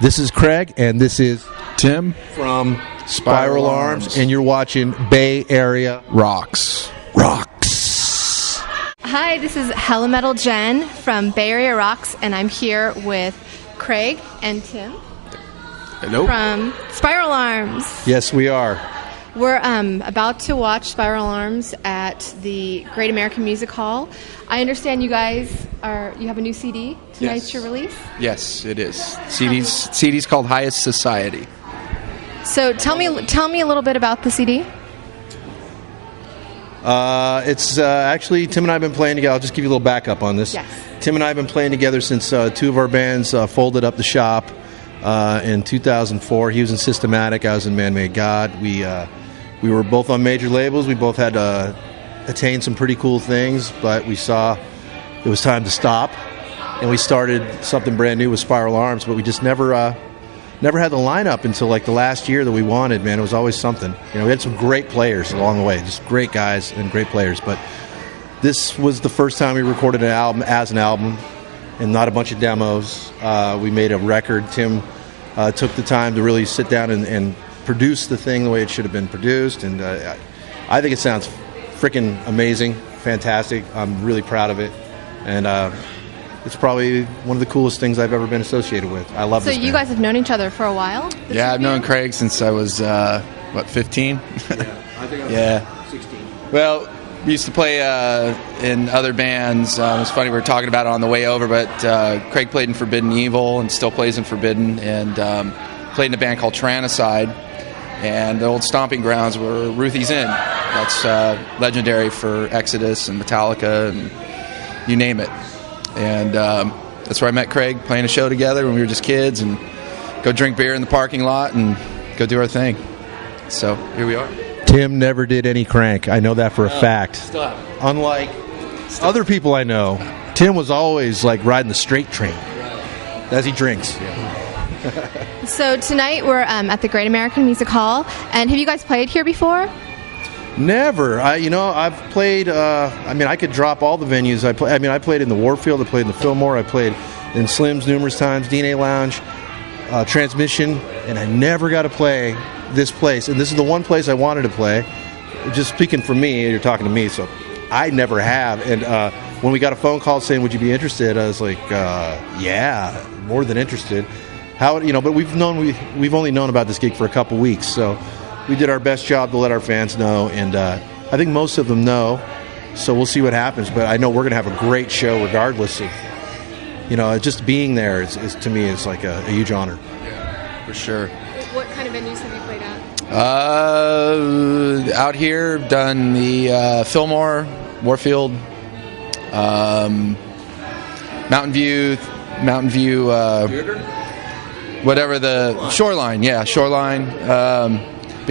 This is Craig, and this is Tim from Spiralarms, and you're watching Bay Area Rocks. Hi, this is Hellametal Jenn from Bay Area Rocks, and I'm here with Craig and Tim. Hello. From Spiralarms. Yes, we are. We're about to watch Spiralarms at the Great American Music Hall. I understand you guys you have a new CD tonight's your release? Yes, it is. CD's called Highest Society. So tell me a little bit about the CD. It's actually Tim and I have been playing together. I'll just give you a little backup on this. Yes. Tim and I have been playing together since two of our bands folded up the shop in 2004. He was in Systematic. I was in Man-Made God. We were both on major labels. We both had attained some pretty cool things, but we saw it was time to stop, and we started something brand new with Spiralarms. But we just never had the lineup until like the last year that we wanted. Man, it was always something. You know, we had some great players along the way, just great guys and great players. But this was the first time we recorded an album as an album, and not a bunch of demos. We made a record. Tim took the time to really sit down and produce the thing the way it should have been produced, and I think it sounds freaking amazing, fantastic. I'm really proud of it, and it's probably one of the coolest things I've ever been associated with. I love this. So you guys have known each other for a while? Yeah, I've known Craig since I was 15? Yeah, I think I was 16. Well, we used to play in other bands. It's funny, we were talking about it on the way over, but Craig played in Forbidden Evil and still plays in Forbidden, and played in a band called Tyrannicide. And the old stomping grounds were Ruthie's Inn. That's legendary for Exodus and Metallica and you name it. And that's where I met Craig, playing a show together when we were just kids, and go drink beer in the parking lot and go do our thing. So here we are. Tim never did any crank. I know that for a fact. Stop. Unlike other people I know, Tim was always like riding the straight train as he drinks. So tonight we're at the Great American Music Hall, and have you guys played here before? Never. I've played. I could drop all the venues. I played in the Warfield. I played in the Fillmore. I played in Slim's numerous times. DNA Lounge, Transmission, and I never got to play this place. And this is the one place I wanted to play. Just speaking for me, you're talking to me, so I never have. And when we got a phone call saying, "Would you be interested?" I was like, "Yeah, more than interested." But we've only known about this gig for a couple weeks, so we did our best job to let our fans know, and I think most of them know, so we'll see what happens. But I know we're going to have a great show regardless of, just being there is to me is like a huge honor. Yeah, for sure. What kind of venues have you played at? Out here, done the Fillmore, Warfield, Mountain View, whatever the Shoreline. But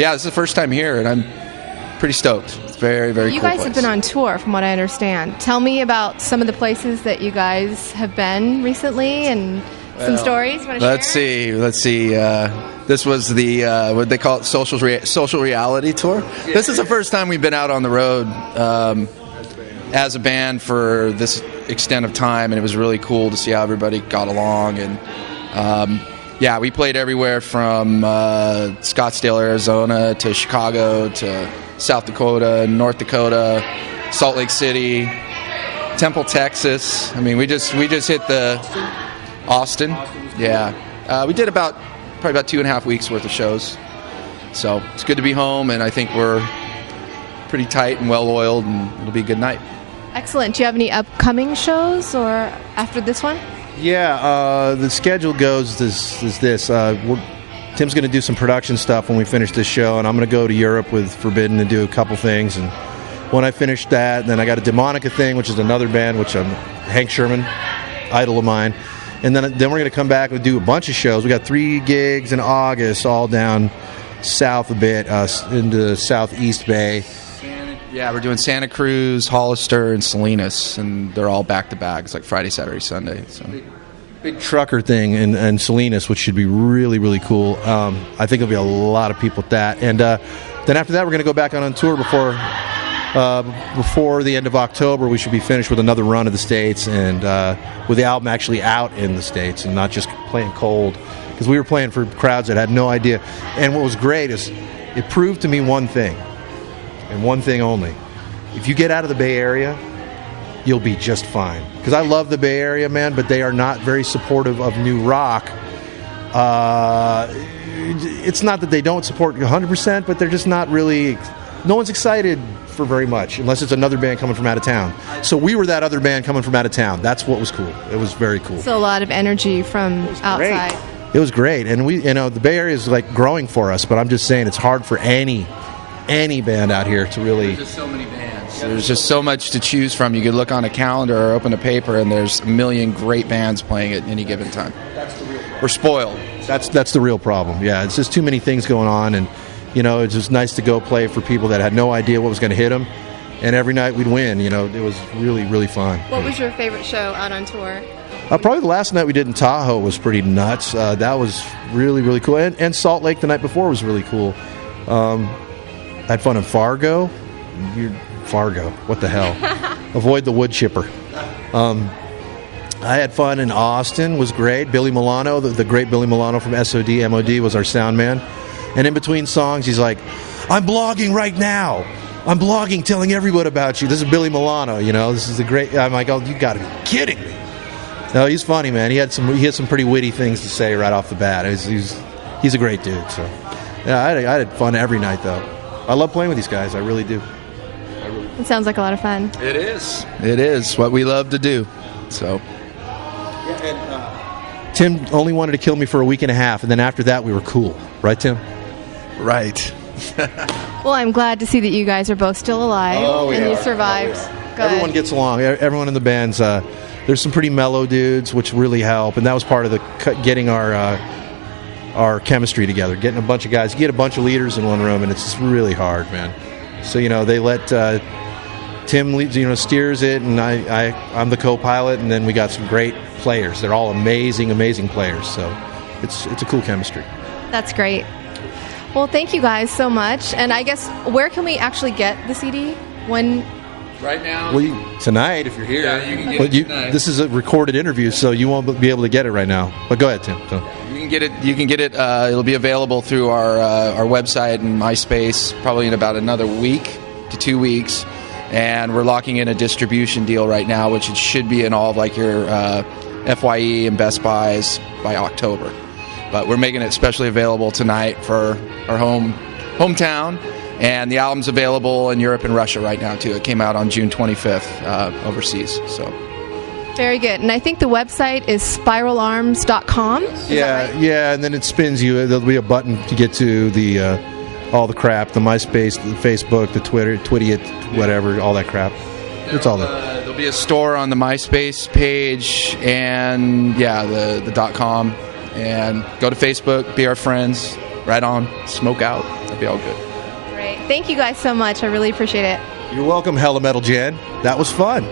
yeah, this is the first time here, and I'm pretty stoked. It's very, very cool. You guys place. have been on tour, from what I understand. Tell me about some of the places that you guys have been recently, and some stories. You want to Let's share? see. This was the what they call it, social reality tour. Yeah. This is the first time we've been out on the road as a band for this extent of time, and it was really cool to see how everybody got along. And yeah, we played everywhere from Scottsdale, Arizona, to Chicago, to South Dakota, North Dakota, Salt Lake City, Temple, Texas. I mean, we just hit the Austin. Yeah, we did probably about 2.5 weeks worth of shows. So it's good to be home, and I think we're pretty tight and well oiled, and it'll be a good night. Excellent. Do you have any upcoming shows or after this one? Yeah, the schedule goes this. Tim's going to do some production stuff when we finish this show, and I'm going to go to Europe with Forbidden and do a couple things. And when I finish that, then I got a Demonica thing, which is another band, which I'm Hank Sherman, idol of mine. And then we're going to come back and do a bunch of shows. We got 3 gigs in August, all down south a bit, into Southeast Bay. Yeah, we're doing Santa Cruz, Hollister, and Salinas, and they're all back-to-back. It's like Friday, Saturday, Sunday. So. Big trucker thing in Salinas, which should be really, really cool. I think there'll be a lot of people at that. And then after that, we're going to go back on tour before the end of October. We should be finished with another run of the States, and with the album actually out in the States and not just playing cold. Because because we were playing for crowds that had no idea. And what was great is it proved to me one thing, and one thing only. If you get out of the Bay Area, you'll be just fine. Because I love the Bay Area, man, but they are not very supportive of new rock. It's not that they don't support 100%, but they're just not really... No one's excited for very much, unless it's another band coming from out of town. So we were that other band coming from out of town. That's what was cool. It was very cool. So a lot of energy from outside. Great. It was great. And we, the Bay Area is like growing for us, but I'm just saying it's hard for any band out here to really... There's just so many bands. There's just so much to choose from. You could look on a calendar or open a paper, and there's a million great bands playing at any given time. That's the real problem. We're spoiled. That's the real problem. Yeah, it's just too many things going on, and it's just nice to go play for people that had no idea what was going to hit them, and every night we'd win. It was really, really fun. What was your favorite show out on tour? Probably the last night we did in Tahoe was pretty nuts. That was really, really cool, and Salt Lake the night before was really cool. I had fun in Fargo. Fargo, what the hell? Avoid the wood chipper. I had fun in Austin, was great. Billy Milano, the great Billy Milano from SOD, MOD, was our sound man. And in between songs, he's like, I'm blogging right now. I'm blogging, telling everyone about you. This is Billy Milano, This is the great... I'm like, oh, you got to be kidding me. No, he's funny, man. He had some pretty witty things to say right off the bat. He's a great dude, so... Yeah, I had fun every night, though. I love playing with these guys. I really do. It sounds like a lot of fun. It is. It is what we love to do, so... Tim only wanted to kill me for a week and a half, and then after that, we were cool. Right, Tim? Right. Well, I'm glad to see that you guys are both still alive and you survived. Good. Everyone gets along. Everyone in the band's... there's some pretty mellow dudes, which really help, and that was part of getting our chemistry together. Getting a bunch of guys, you get a bunch of leaders in one room, and it's just really hard, man. So, they let... Tim, steers it, and I'm the co-pilot, and then we got some great players. They're all amazing, amazing players. So it's a cool chemistry. That's great. Well, thank you guys so much. And I guess, where can we actually get the CD? When? Right now? Well, tonight, if you're here. Yeah, you can get it tonight. This is a recorded interview, so you won't be able to get it right now. But go ahead, Tim. So. You can get it. It'll be available through our website and MySpace probably in about another week to 2 weeks. And we're locking in a distribution deal right now, which it should be in all of like your FYE and Best Buys by October. But we're making it specially available tonight for our hometown. And the album's available in Europe and Russia right now, too. It came out on June 25th overseas. So. Very good. And I think the website is spiralarms.com. Yeah, and then it spins you. There'll be a button to get to the... all the crap, the MySpace, the Facebook, the Twitter, whatever, all that crap. It's all there. There'll be a store on the MySpace page and, the .com. And go to Facebook, be our friends, right on, smoke out. That'll be all good. Great. Thank you guys so much. I really appreciate it. You're welcome, Hellametal Jenn. That was fun.